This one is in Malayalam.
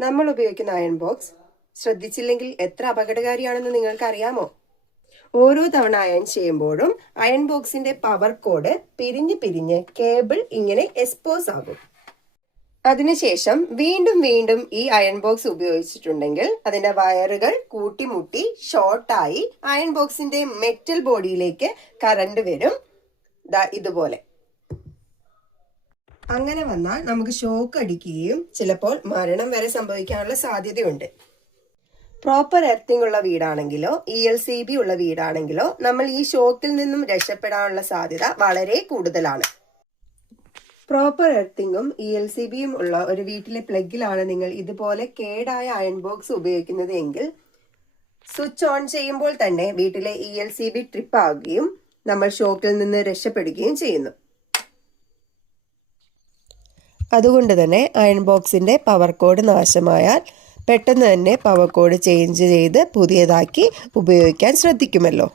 നമ്മൾ ഉപയോഗിക്കുന്ന അയൺ ബോക്സ് ശ്രദ്ധിച്ചില്ലെങ്കിൽ എത്ര അപകടകാരിയാണെന്ന് നിങ്ങൾക്ക് അറിയാമോ? ഓരോ തവണ അയൺ ചെയ്യുമ്പോഴും അയൺ ബോക്സിന്റെ പവർ കോഡ് പിരിഞ്ഞ് കേബിൾ ഇങ്ങനെ എക്സ്പോസ് ആകും. അതിനുശേഷം വീണ്ടും ഈ അയൺ ബോക്സ് ഉപയോഗിച്ചിട്ടുണ്ടെങ്കിൽ അതിന്റെ വയറുകൾ കൂട്ടിമുട്ടി ഷോർട്ടായി അയൺ ബോക്സിന്റെ മെറ്റൽ ബോഡിയിലേക്ക് കറണ്ട് വരും. ഇതുപോലെ. അങ്ങനെ വന്നാൽ നമുക്ക് ഷോക്ക് അടിക്കുകയും ചിലപ്പോൾ മരണം വരെ സംഭവിക്കാനുള്ള സാധ്യതയുണ്ട്. പ്രോപ്പർ എർത്തിങ് ഉള്ള വീടാണെങ്കിലോ ELCB ഉള്ള വീടാണെങ്കിലോ നമ്മൾ ഈ ഷോക്കിൽ നിന്നും രക്ഷപ്പെടാനുള്ള സാധ്യത വളരെ കൂടുതലാണ്. പ്രോപ്പർ എർത്തിങ്ങും ELCBയും ഉള്ള ഒരു വീട്ടിലെ പ്ലഗിലാണ് നിങ്ങൾ ഇതുപോലെ കേടായ അയൺ ബോക്സ് ഉപയോഗിക്കുന്നത് എങ്കിൽ സ്വിച്ച് ഓൺ ചെയ്യുമ്പോൾ തന്നെ വീട്ടിലെ ELCB ട്രിപ്പ് ആകുകയും നമ്മൾ ഷോക്കിൽ നിന്ന് രക്ഷപ്പെടുകയും ചെയ്യുന്നു. അതുകൊണ്ട് തന്നെ അയൺ ബോക്സിന്റെ പവർ കോഡ് നാശമായാൽ പെട്ടെന്ന് തന്നെ പവർ കോഡ് ചേഞ്ച് ചെയ്ത് പുതിയതാക്കി ഉപയോഗിക്കാൻ ശ്രദ്ധിക്കുമല്ലോ.